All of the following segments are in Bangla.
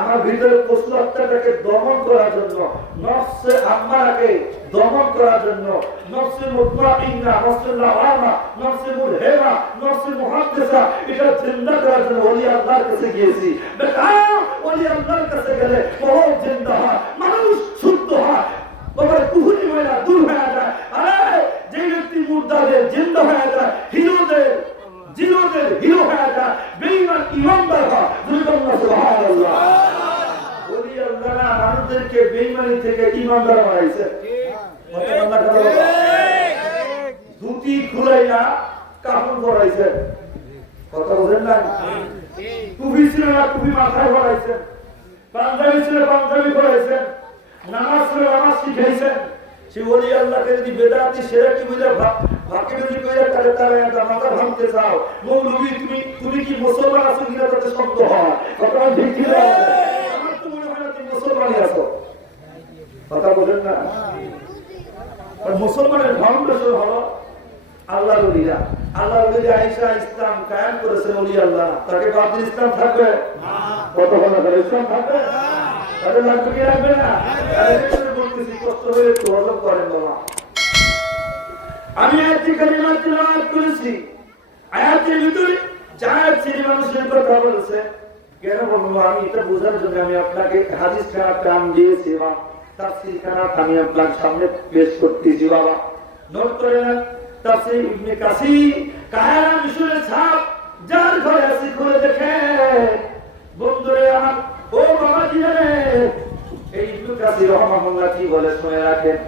আমার ভিতরে পশু আত্মাটাকে দমন করার জন্য, নফসে আম্মারাকে দমন করার জন্য, নফসে মুতমাইন্না, নফসে লাওয়ামা, নফসে মুলহিমা, নফসে মুহাদ্দিসা এটা জিন্দা করার জন্য ওলি আল্লাহর কাছে গিয়েছি। বেটা ওলি আল্লাহর কাছে গেলে বহুত জিন্দা হয়, মানুষ শুদ্ধ হয়, বাবার কুহুনি ময়লা দূর হয়ে যায়। আরে যে ব্যক্তি মুর্দাদের জিন্দা হয়ে যায়, হিরোদের জিরোদের হিরো হয়ে যায়, বেঈমান ইমানদার হয়। সুবহানাল্লাহ। ওলি আল্লাহ মানুষদেরকে বেঈমানি থেকে ইমানদার বানাইছে। ধুতি খুলাইয়া কাপড় পরাইছে, কথা বুঝেন না? টুপি ছিল না টুপি মাথায় পরাইছেন, পাঞ্জাবি ছিল পাঞ্জাবি পরাইছেন, নামাজ ছিল নামাজ শিখাইছেন। সে ওলি আল্লাহকে যদি বেদাতি সেরা কি বুঝে ভাবকে যদি কইরা তারে তারে একটা মাথা ভাঙতে চাও, মৌলভী তুমি কি মুসলমান আছো কিনা তাতে শব্দ হয়, কথা ঠিক কি না? আমার তো মনে হয় না তুমি মুসলমানই আছো, কথা বলেন না? আর মুসলমানের ফাউন্ডেশন হলো আল্লাহর ওলিরা। আল্লাহর ওলিরা আয়েশা ইসলাম কায়েম করেছেন ওলি আল্লাহ, তাকে বাদ দিয়ে ইসলাম থাকবে না? কত কথা বলে ইসলাম থাকবে না? তাহলে লাগবে কি রাখবে না? বলতেছি কষ্ট হয়ে একটু হজম করেন বাবা। আমি আয়াতটি কালিমা তিলাওয়াত করেছি, আয়াতের ভিতরে চার শ্রেণীর মানুষের কথা বলেছে। কেন বলবো? আমি এটা বোঝার জন্য আমি আপনাকে হাদিস খানা টান দিয়েছি বা তাফসীর খানা আমি আপনার সামনে পেশ করতেছি বাবা, নোট করে নেন। তাফসীর ইবনে কাসির কায়রা মিশরের ছাপ যার ঘরে আছে খুলে দেখে। বন্ধুরে আমার, ও বাবা জিরে, এই ইবনে কাসির রাহমাহুল্লাহ কি বলে শুনে রাখেন।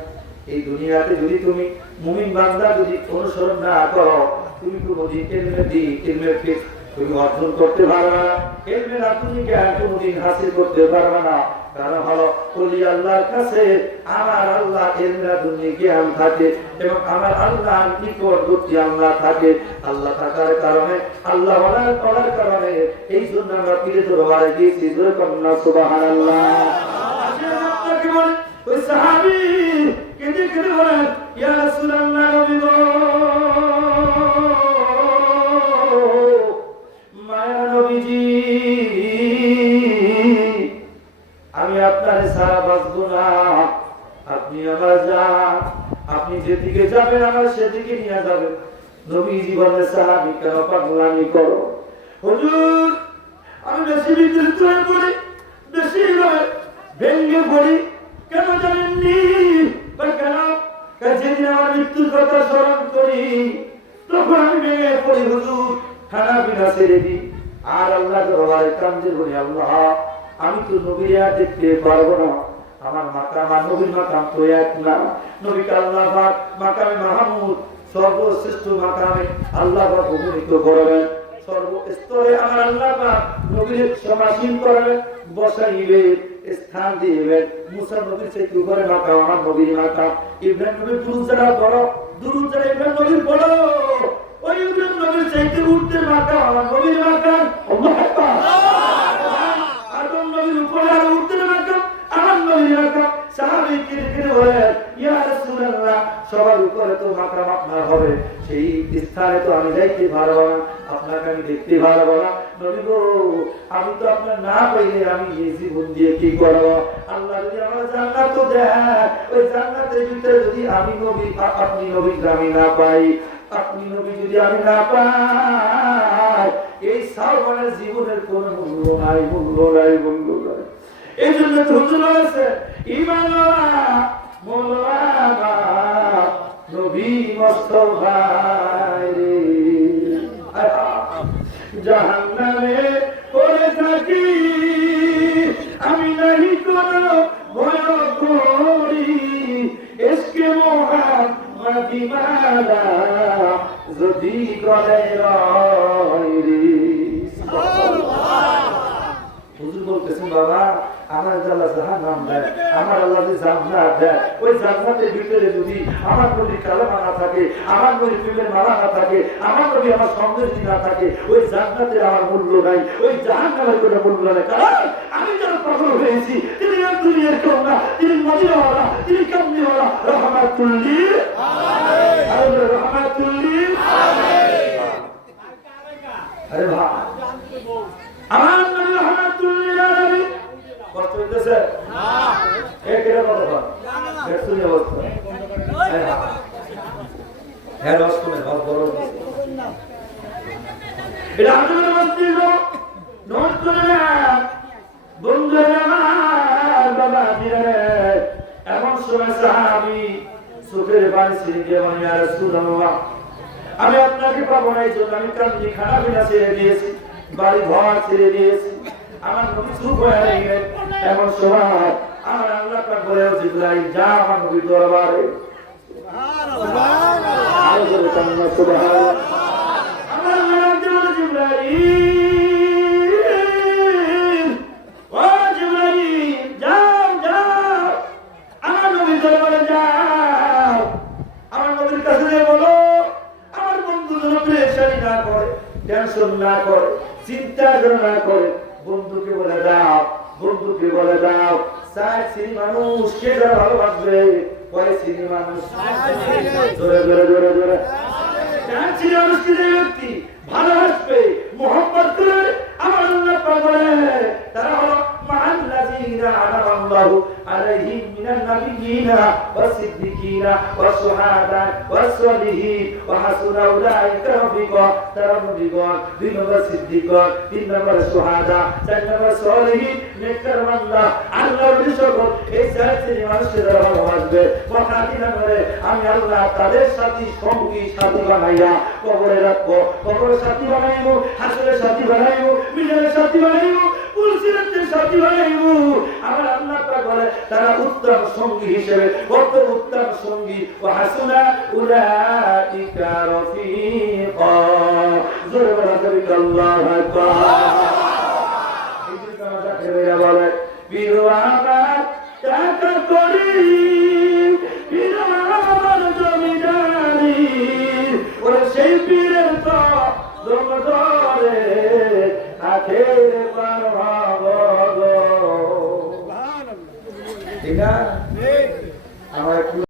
এই দুনিয়াতে যদি তুমি মুমিন বান্দা যদি অনুসরণ না করো, তুমি কোনদিন ইলমের ফিক তুমি অর্জন করতে পারবে না, ইলমের আধুনিক জ্ঞান কোনদিন হাসিল করতে পারবে না। কারণ হলো ওলি আল্লাহর কাছে আমার আল্লাহ ইলমের আধুনিক জ্ঞান থাকে এবং আমার আল্লাহর নিকটবর্তী আল্লাহ থাকে। আল্লাহ থাকার কারণে, আল্লাহ বলার কারণে এই জন্য আমরা পীরের দরবারে গিয়েছি। সুবহানাল্লাহ। আপনাকে বলে ওই সাহাবী কেঁদে কেঁদে বলেন, ইয়া রাসূলুল্লাহ, নবী গো, মায়া নবীজি, আমি আপনার ছাড়া বাঁচবো না, আপনি আমার যান, আপনি যেদিকে যাবেন আমার সেদিকে নিয়ে যাবেন। নবীজি বলেন, সাহাবী কেন পাগলামি করো? হুজুর আমি বেশি বিদ্যুৎ হয়ে পড়ি, বেশি ভেঙে পড়ি, কেন জানেননি? কেন? যেদিন আমার মৃত্যুর কথা স্মরণ করি তখন আমি ভেঙে পড়ি হুজুর, খানা পিনা ছেড়ে দিই আর আল্লাহ দরবারে কান্দে বলি, আল্লাহ আমি তো নবীর দেখতে পারবো না, আমার মাকাম আর নবীর মাকাম তো এক না। নবীকে আল্লাহ পাক মাকামে মাহমুদ সর্বশ্রেষ্ঠ মাকামে আল্লাহ পাক উপনীত করবেন। সর্বস্তরে আমার আল্লাহ পাক নবীর সমাসীন করবেন, বসাইবে, স্থান দিবেন। মুসা নবীর চাইতে উপরে মাকাম আমার নবীর মাকাম। ইব্রাহিম নবীর দুরূদ যারা বড়, দুরূদ যারা ইব্রাহিম নবীর বড়, ওই ইব্রাহিম নবীর চাইতে উঠতে মাকাম আমার নবীর মাকাম। আল্লাহু আকবার। আদম নবীর উপরে আর উঠতে মাকাম আমার নবীর মাকাম। সাহাবী কিরকির বলেন, ইয়া রাসূলুল্লাহ, সবার উপরে তো মাকাম আপনার হবে, সেই স্থানে তো আমি যাইতে পারবো না, আপনাকে আমি দেখতে পারবো না। নবী গো, আমি তো আপনার না পাইলে আমি এই জীবন দিয়ে কি করবো? আল্লাহ যদি আমার জান্নাত দেয়, ওই জান্নাতের ভিতরে যদি আমি নবী আপনি নবী আমি না পাই, আপনি নবী যদি আমি না পাই, এই সালমানের জীবনের কোন মূল্য নাই, মূল্য নাই, মূল্য নাই। এই জন্য তো হুজুর বলেছে, ঈমানওয়ালা মোলামা নবী মুস্তাফা রে, জাহান্নামে পড়ে থাকি আমি নাহি কোনো ভয় করি, ইশকে মুহাম্মাদি মালা যদি গলে রয় রে। হুজুর বলতেছেন, বাবা আমার আল্লাহ জাহান্নাম দেয়, আমার আল্লাহ জান্নাত দেয়, ওই জান্নাতের ভিতরে যদি আমার নবীর কালেমা না থাকে, আমার নবীর প্রেমের মালা না থাকে, আমার নবী আমার সন্দেশী না থাকে, ওই জান্নাতে আমার মূল্য নাই, ওই জাহান্নামের কোনো মূল্য নাই। কারণ আমি যারা পাগল হয়েছি, তিনি দুনিয়ার কেউ না, তিনি মদিনাওয়ালা, তিনি কামলিওয়ালা, রাহমাতুল লিল আলামিন, রাহমাতুল লিল আলামিন। আরে ভাই, আমার নবী রাহমাতুল লিল আলামিন হইতেছে একের কথা দেখুন অবস্থা হ্যাঁ রস করে রস বড় এটা আমাদের মসজিদ নোট করে না বন্ধুরা আমার বাবা দিরে এমন সময় সাহাবী চোখের পানি ছেড়ে দিয়ে বলেন ইয়া রাসূলুল্লাহ আমি আপনাকে পাবো না এই জন্য আমি কান্দি খানা পিনা ছেড়ে দিয়েছি বাড়ি ঘর ছেড়ে দিয়েছি আমার নবী চুপ হয়ে গেলেন এমন সময় আমার আল্লাহ পাক বলে জিবরাইল যা আমার নবীর দরবারে সুবহানাল্লাহ সুবহানাল্লাহ আমার আল্লাহ জিবরাইল ও জিবরাইল যাও যাও আমার নবীর দরবারে যাও আমার নবীর কাছে বলো আমার বন্ধু যেন প্রেশারি না করে টেনশন না করে চিন্তা না করে বন্ধুকে বলে দাও সাত শ্রী মানুষ কে যারা ভালোবাসবে কয় শ্রী মানুষ জোরে জোরে জোরে জোরে সাত শ্রী মানুষকে যে ব্যক্তি ভালোবাসবে মোহাম্মত করে আমার আল্লাহ পাগলে তারা হলো মাআল্লাযীনা আনাল্লাহু আলাইহিম মিনান নাবিয়্যিনা ওয়াস-সিদ্দিকিনা ওয়াস-শুহাদা ওয়াস-সালিহিন ওয়া হাসুনা উলাইকা রাফিকা তারা নবীগণ দুই নম্বর সিদ্দিকগণ তিন নম্বর শুহাদা চার নম্বর সালিহিন নেককার বান্দা আল্লাহর বিশ্বগণ এই চার শ্রেণীর মানুষকে যারা ভালোবাসবে কথা দিন করে আমি আল্লাহ তাদের সাথী সঙ্গী সাথী বানাইয়া কবরে রাখবো কবরের সাথী বানাইবো হাসরের সাথী বানাইবো মিজানের সাথী বানাইবো পুলসিরাতের সাথী বানাইবো আমার আল্লাহ পাক বলে তারা উত্তম সঙ্গী হিসেবে কত উত্তম সঙ্গী ওয়া হাসুনা উলাইকা রাফিকা জোরে বলে আল্লাহু আকবার এই কথা কেবল বলে বিরওয়াকার টাকা করি বিরওয়ার জমিদারি ওরে সেই পীরের তো দম ধরে আখের পার ভাব গো ঠিক না